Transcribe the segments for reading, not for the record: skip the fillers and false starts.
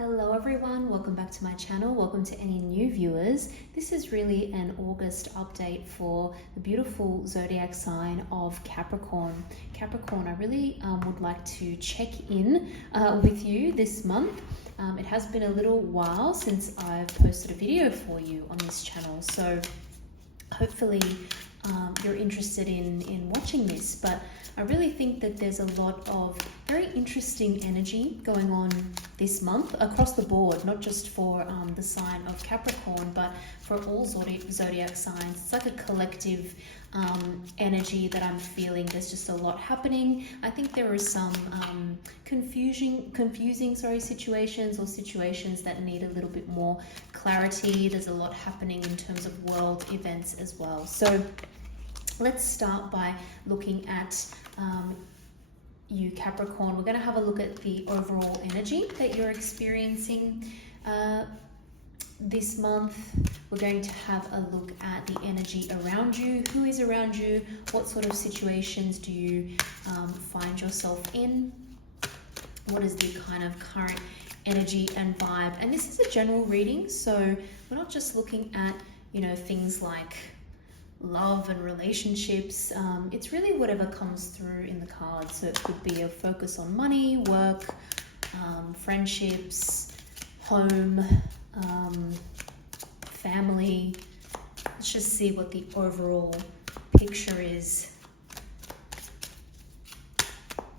Hello everyone, welcome back to my channel. Welcome to any new viewers. This is really an August update for the beautiful zodiac sign of Capricorn. Capricorn, I really would like to check in with you this month. It has been a little while since I've posted a video for you on this channel, so hopefully you're interested in watching this. But I really think that there's a lot of very interesting energy going on this month across the board, not just for the sign of Capricorn, but for all zodiac signs. It's like a collective energy that I'm feeling. There's just a lot happening. I think there are some confusing situations or situations that need a little bit more clarity. There's a lot happening in terms of world events as well. So let's start by looking at you Capricorn. We're going to have a look at the overall energy that you're experiencing this month. We're going to have a look at the energy around you. Who is around you? What sort of situations do you find yourself in? What is the kind of current energy and vibe? And this is a general reading, so we're not just looking at, things like love and relationships. It's really whatever comes through in the cards. So it could be a focus on money, work, friendships, home, family. Let's just see what the overall picture is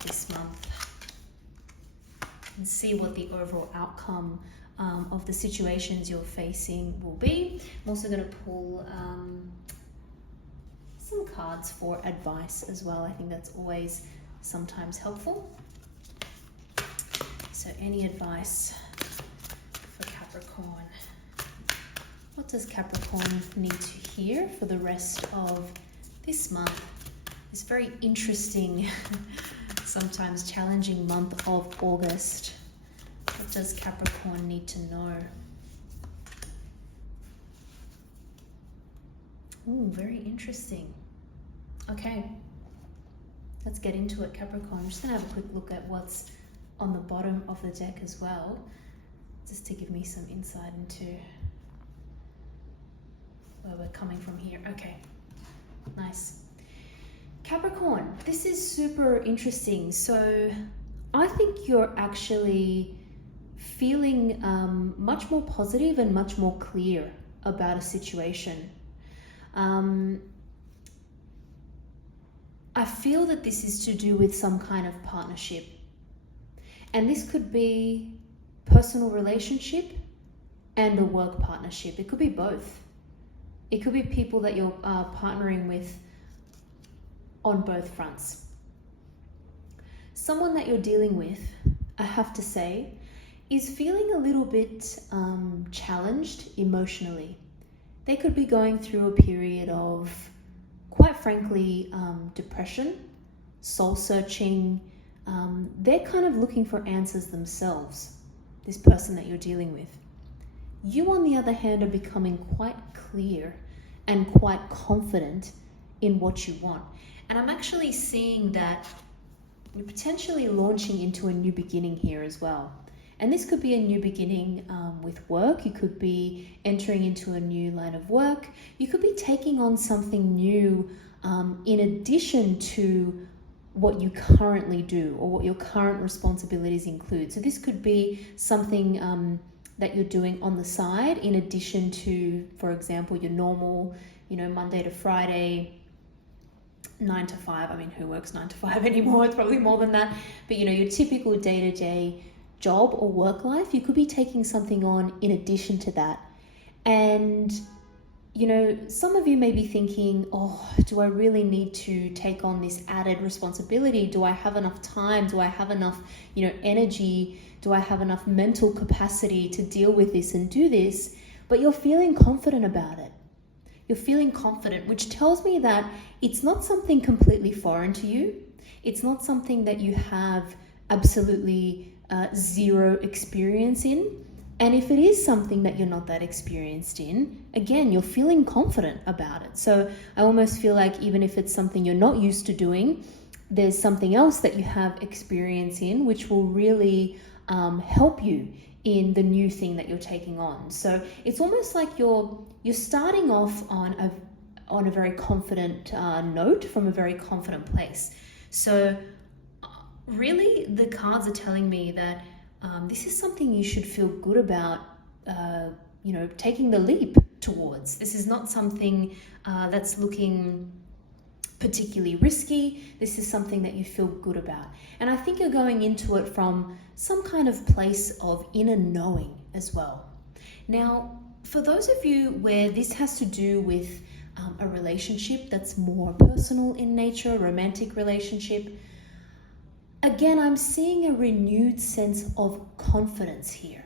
this month and see what the overall outcome of the situations you're facing will be. I'm also going to pull some cards for advice as well. I think that's always sometimes helpful. So any advice for Capricorn? What does Capricorn need to hear for the rest of this month? This very interesting, sometimes challenging month of August. What does Capricorn need to know? Ooh, very interesting. Okay, let's get into it, Capricorn. I'm just going to have a quick look at what's on the bottom of the deck as well, just to give me some insight into where we're coming from here. Okay, nice. Capricorn, this is super interesting. So I think you're actually feeling much more positive and much more clear about a situation. I feel that this is to do with some kind of partnership. And this could be personal relationship and a work partnership. It could be both. It could be people that you're partnering with on both fronts. Someone that you're dealing with, I have to say, is feeling a little bit challenged emotionally. They could be going through a period of, quite frankly, depression, soul searching. They're kind of looking for answers themselves, this person that you're dealing with. You, on the other hand, are becoming quite clear and quite confident in what you want. And I'm actually seeing that you're potentially launching into a new beginning here as well. And this could be a new beginning with work. You could be entering into a new line of work. You could be taking on something new in addition to what you currently do or what your current responsibilities include. So this could be something that you're doing on the side in addition to, for example, your normal, Monday to Friday, 9 to 5. I mean, who works 9 to 5 anymore? It's probably more than that. But, your typical day-to-day job or work life, you could be taking something on in addition to that. And some of you may be thinking, oh, do I really need to take on this added responsibility? Do I have enough time? Do I have enough energy? Do I have enough mental capacity to deal with this and do this? But you're feeling confident about it. You're feeling confident, which tells me that it's not something completely foreign to you. It's not something that you have absolutely zero experience in. And if it is something that you're not that experienced in, again, you're feeling confident about it. So I almost feel like even if it's something you're not used to doing, there's something else that you have experience in, which will really help you in the new thing that you're taking on. So it's almost like you're starting off on a very confident note, from a very confident place. So really, the cards are telling me that this is something you should feel good about, taking the leap towards. This is not something that's looking particularly risky. This is something that you feel good about. And I think you're going into it from some kind of place of inner knowing as well. Now, for those of you where this has to do with a relationship that's more personal in nature, a romantic relationship, again, I'm seeing a renewed sense of confidence here.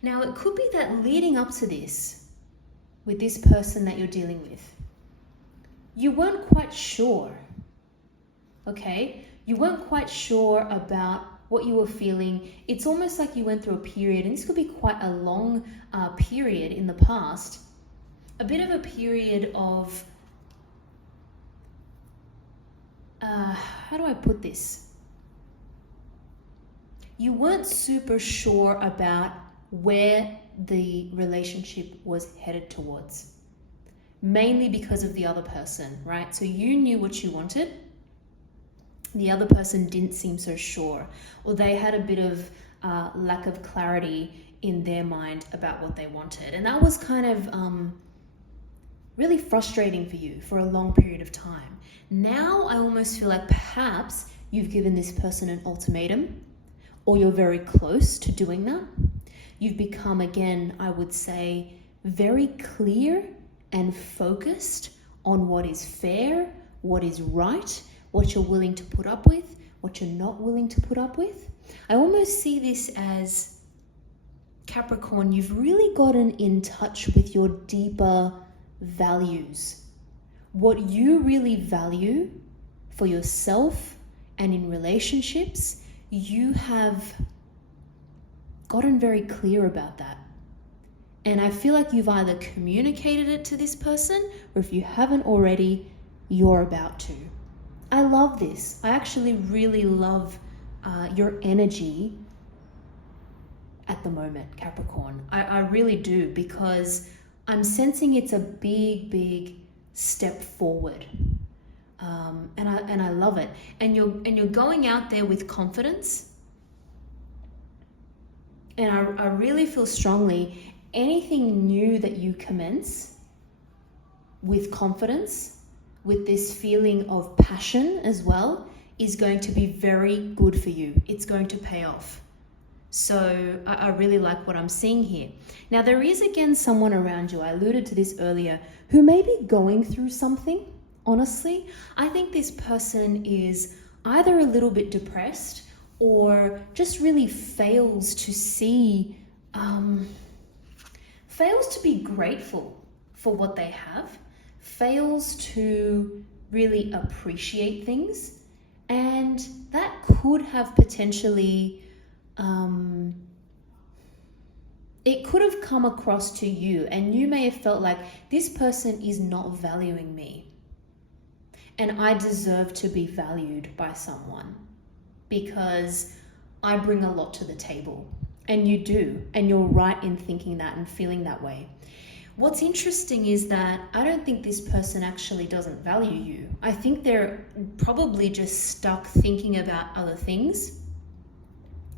Now, it could be that leading up to this, with this person that you're dealing with, you weren't quite sure, okay? You weren't quite sure about what you were feeling. It's almost like you went through a period, and this could be quite a long period in the past, a bit of a period of, how do I put this? You weren't super sure about where the relationship was headed towards, mainly because of the other person, right? So you knew what you wanted. The other person didn't seem so sure, or they had a bit of lack of clarity in their mind about what they wanted. And that was kind of really frustrating for you for a long period of time. Now I almost feel like perhaps you've given this person an ultimatum, or you're very close to doing that. You've become, again, I would say, very clear and focused on what is fair, what is right, what you're willing to put up with, what you're not willing to put up with. I almost see this as, Capricorn, you've really gotten in touch with your deeper values. What you really value for yourself and in relationships, you have gotten very clear about that. And I feel like you've either communicated it to this person, or if you haven't already, you're about to. I love this. I actually really love your energy at the moment, Capricorn. I really do, because I'm sensing it's a big, big step forward. And I love it. And you're going out there with confidence. And I really feel strongly, anything new that you commence with confidence, with this feeling of passion as well, is going to be very good for you. It's going to pay off. So I really like what I'm seeing here. Now, there is again someone around you, I alluded to this earlier, who may be going through something, honestly. I think this person is either a little bit depressed or just really fails to see, fails to be grateful for what they have, fails to really appreciate things. And that could have potentially, it could have come across to you, and you may have felt like, this person is not valuing me, and I deserve to be valued by someone because I bring a lot to the table. And you do, and you're right in thinking that and feeling that way. What's interesting is that I don't think this person actually doesn't value you. I think they're probably just stuck thinking about other things.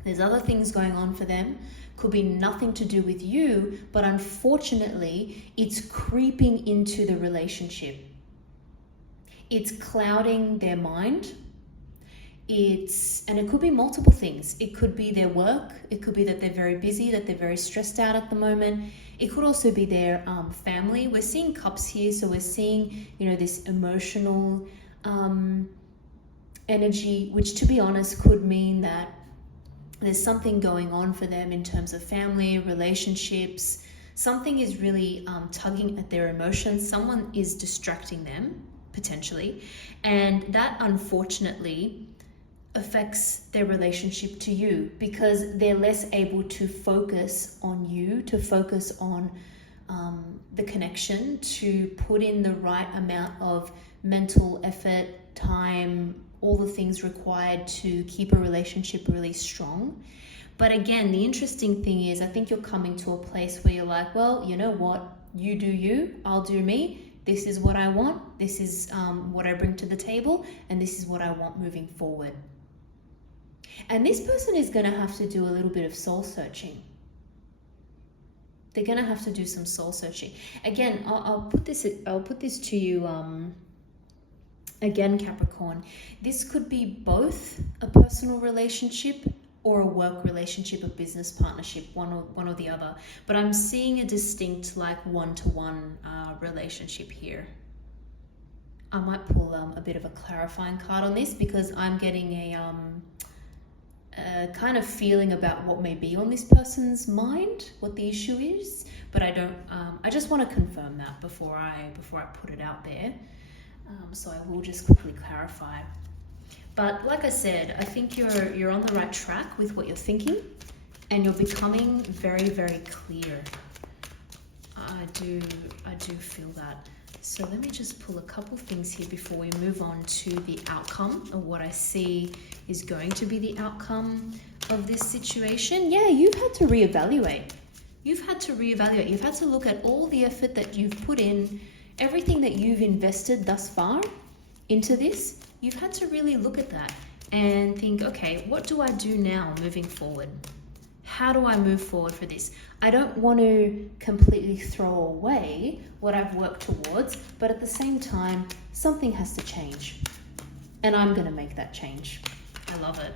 There's other things going on for them. Could be nothing to do with you, but unfortunately, it's creeping into the relationship. It's clouding their mind. And it could be multiple things. It could be their work. It could be that they're very busy, that they're very stressed out at the moment. It could also be their family. We're seeing cups here, so we're seeing, this emotional energy, which, to be honest, could mean that there's something going on for them in terms of family, relationships. Something is really tugging at their emotions. Someone is distracting them, potentially. And that, unfortunately, affects their relationship to you, because they're less able to focus on you, to focus on the connection, to put in the right amount of mental effort, time, all the things required to keep a relationship really strong. But again, the interesting thing is, I think you're coming to a place where you're like, well, you know what? You do you, I'll do me. This is what I want. This is what I bring to the table. And this is what I want moving forward. And this person is going to have to do a little bit of soul searching. They're going to have to do some soul searching. Again, I'll put this to you again, Capricorn. This could be both a personal relationship or a work relationship, a business partnership, one or the other. But I'm seeing a distinct like one-to-one relationship here. I might pull a bit of a clarifying card on this, because I'm getting a kind of feeling about what may be on this person's mind, what the issue is, but I don't. I just want to confirm that before I put it out there. So I will just quickly clarify. But like I said, I think you're on the right track with what you're thinking, and you're becoming very, very clear. I do feel that. So let me just pull a couple things here before we move on to the outcome of what I see is going to be the outcome of this situation. Yeah, you've had to reevaluate. You've had to look at all the effort that you've put in, everything that you've invested thus far into this. You've had to really look at that and think, okay, what do I do now moving forward? How do I move forward for this? I don't want to completely throw away what I've worked towards, but at the same time, something has to change. And I'm going to make that change. I love it.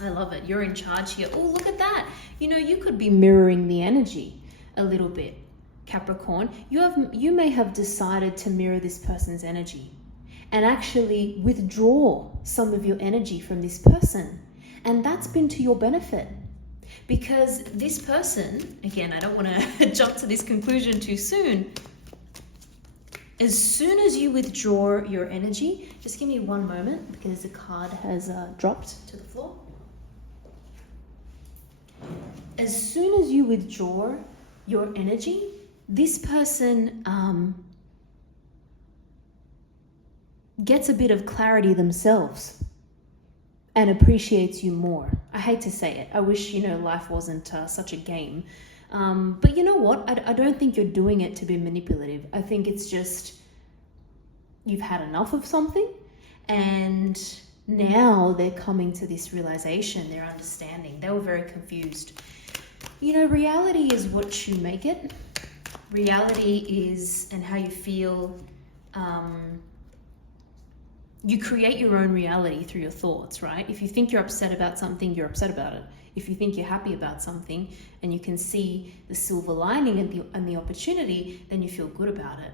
I love it. You're in charge here. Oh, look at that. You know, you could be mirroring the energy a little bit, Capricorn. You may have decided to mirror this person's energy and actually withdraw some of your energy from this person. And that's been to your benefit. Because this person, again, I don't want to jump to this conclusion too soon. As soon as you withdraw your energy, just give me one moment because the card has dropped to the floor. As soon as you withdraw your energy, this person gets a bit of clarity themselves and appreciates you more. I hate to say it. I wish, life wasn't such a game. But you know what? I don't think you're doing it to be manipulative. I think it's just you've had enough of something, and now they're coming to this realization, they're understanding. They were very confused. Reality is what you make it. Reality is, and how you feel, you create your own reality through your thoughts, right? If you think you're upset about something, you're upset about it. If you think you're happy about something and you can see the silver lining and the opportunity, then you feel good about it.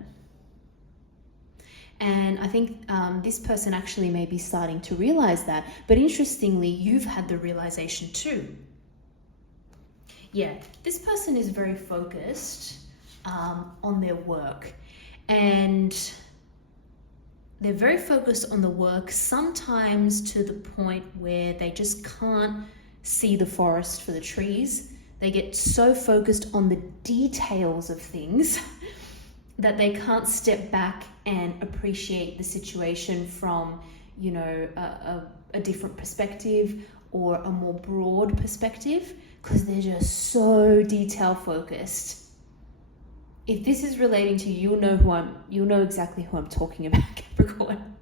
And I think this person actually may be starting to realize that. But interestingly, you've had the realization too. Yeah, this person is very focused on their work. And they're very focused on the work, sometimes to the point where they just can't see the forest for the trees. They get so focused on the details of things that they can't step back and appreciate the situation from, a different perspective or a more broad perspective, because they're just so detail focused. If this is relating to you, you'll know exactly who I'm talking about, Capricorn.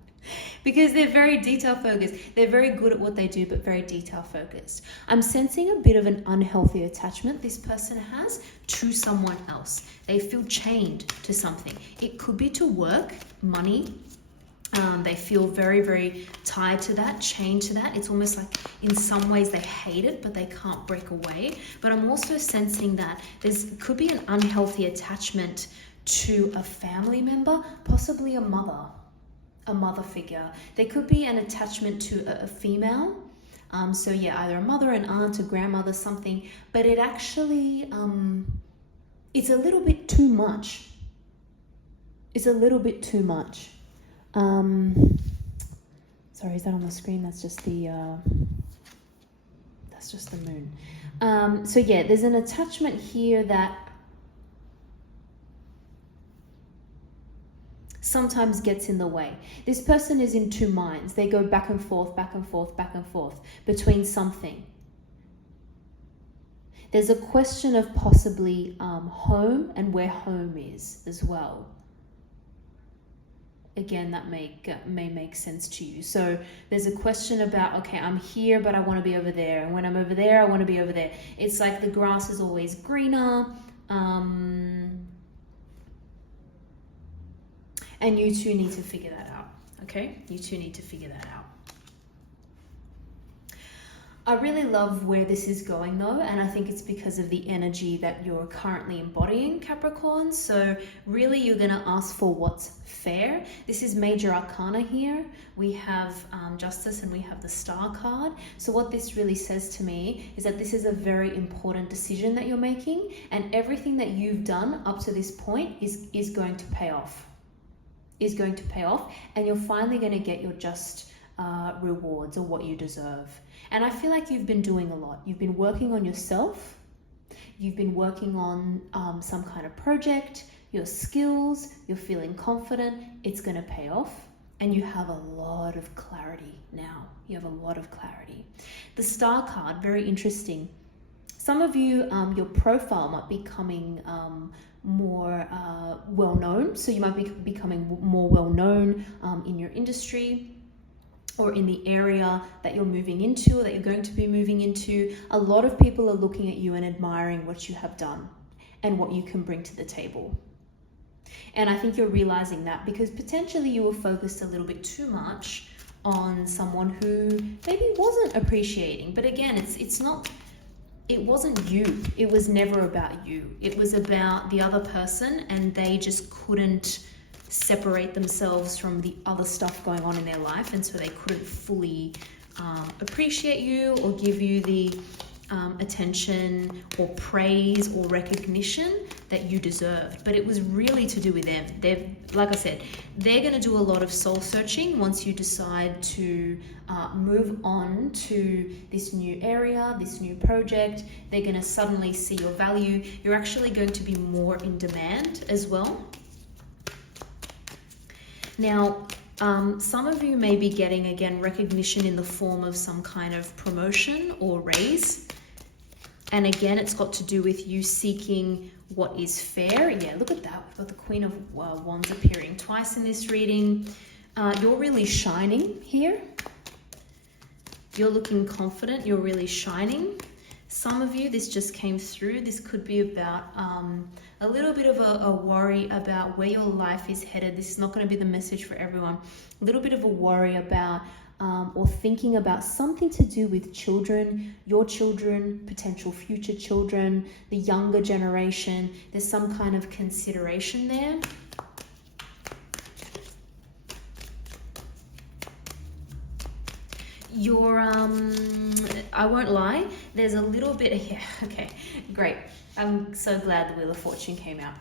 Because they're very detail focused. They're very good at what they do, but very detail focused. I'm sensing a bit of an unhealthy attachment this person has to someone else. They feel chained to something. It could be to work, money. They feel very, very tied to that, chained to that. It's almost like in some ways they hate it, but they can't break away. But I'm also sensing that could be an unhealthy attachment to a family member, possibly a mother figure. There could be an attachment to a female. So yeah, either a mother, an aunt, a grandmother, something. But it actually, it's a little bit too much. It's a little bit too much. Sorry, is that on the screen? That's just the moon. So yeah, there's an attachment here that sometimes gets in the way. This person is in two minds. They go back and forth between something. There's a question of possibly home and where home is as well. Again, that may make sense to you. So there's a question about, okay, I'm here, but I want to be over there. And when I'm over there, I want to be over there. It's like the grass is always greener. And you two need to figure that out, okay? You two need to figure that out. I really love where this is going though, and I think it's because of the energy that you're currently embodying, Capricorn. So really you're going to ask for what's fair. This is major arcana here. We have justice and we have the star card. So what this really says to me is that this is a very important decision that you're making, and everything that you've done up to this point is going to pay off. Is going to pay off, and you're finally going to get your just rewards or what you deserve. And I feel like you've been doing a lot. You've been working on yourself. You've been working on some kind of project, your skills, you're feeling confident. It's going to pay off. And you have a lot of clarity now. You have a lot of clarity. The star card, very interesting. Some of you, your profile might be becoming more well-known. So you might be becoming more well-known in your industry, or in the area that you're moving into or that you're going to be moving into. A lot of people are looking at you and admiring what you have done and what you can bring to the table. And I think you're realizing that because potentially you were focused a little bit too much on someone who maybe wasn't appreciating. But again, it wasn't you. It was never about you. It was about the other person, and they just couldn't separate themselves from the other stuff going on in their life, and so they couldn't fully appreciate you or give you the attention or praise or recognition that you deserved. But it was really to do with them. Like I said, they're going to do a lot of soul searching once you decide to move on to this new area, this new project. They're going to suddenly see your value. You're actually going to be more in demand as well. Now, some of you may be getting, again, recognition in the form of some kind of promotion or raise. And again, it's got to do with you seeking what is fair. Yeah, look at that. We've got the Queen of Wands appearing twice in this reading. You're really shining here. You're looking confident. You're really shining. Some of you, this just came through. This could be about a little bit of a worry about where your life is headed. This is not going to be the message for everyone. A little bit of a worry about or thinking about something to do with children, your children, potential future children, the younger generation. There's some kind of consideration there. You're, I won't lie, there's a little bit, yeah, okay, great. I'm so glad the Wheel of Fortune came out.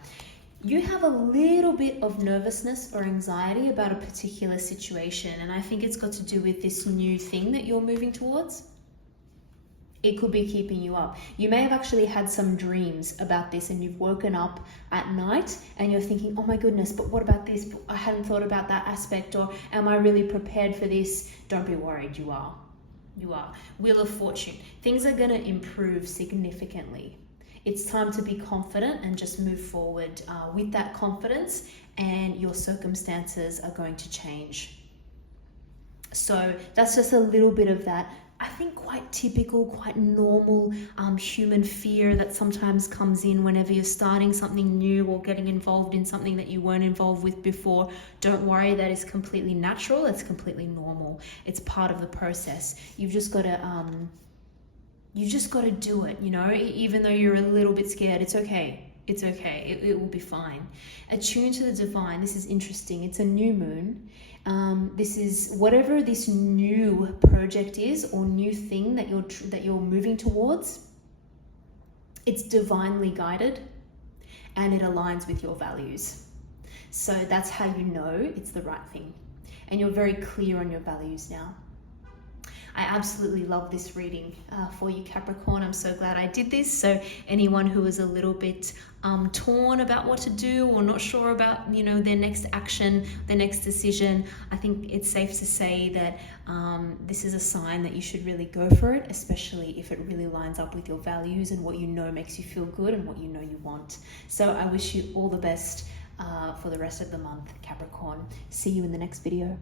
You have a little bit of nervousness or anxiety about a particular situation, and I think it's got to do with this new thing that you're moving towards. It could be keeping you up. You may have actually had some dreams about this, and you've woken up at night and you're thinking, oh my goodness, but what about this? I hadn't thought about that aspect, or am I really prepared for this? Don't be worried, you are. You are. Wheel of Fortune. Things are going to improve significantly. It's time to be confident and just move forward with that confidence, and your circumstances are going to change. So that's just a little bit of that, I think, quite typical, quite normal human fear that sometimes comes in whenever you're starting something new or getting involved in something that you weren't involved with before. Don't worry, that is completely natural. It's completely normal. It's part of the process. You've just got to do it, you know, even though you're a little bit scared. It's okay. It's okay. It will be fine. Attune to the divine. This is interesting. It's a new moon. This is whatever this new project is or new thing that you're moving towards. It's divinely guided and it aligns with your values. So that's how you know it's the right thing. And you're very clear on your values now. I absolutely love this reading for you, Capricorn. I'm so glad I did this. So anyone who is a little bit torn about what to do or not sure about, their next action, their next decision, I think it's safe to say that this is a sign that you should really go for it, especially if it really lines up with your values and what you know makes you feel good and what you know you want. So I wish you all the best for the rest of the month, Capricorn. See you in the next video.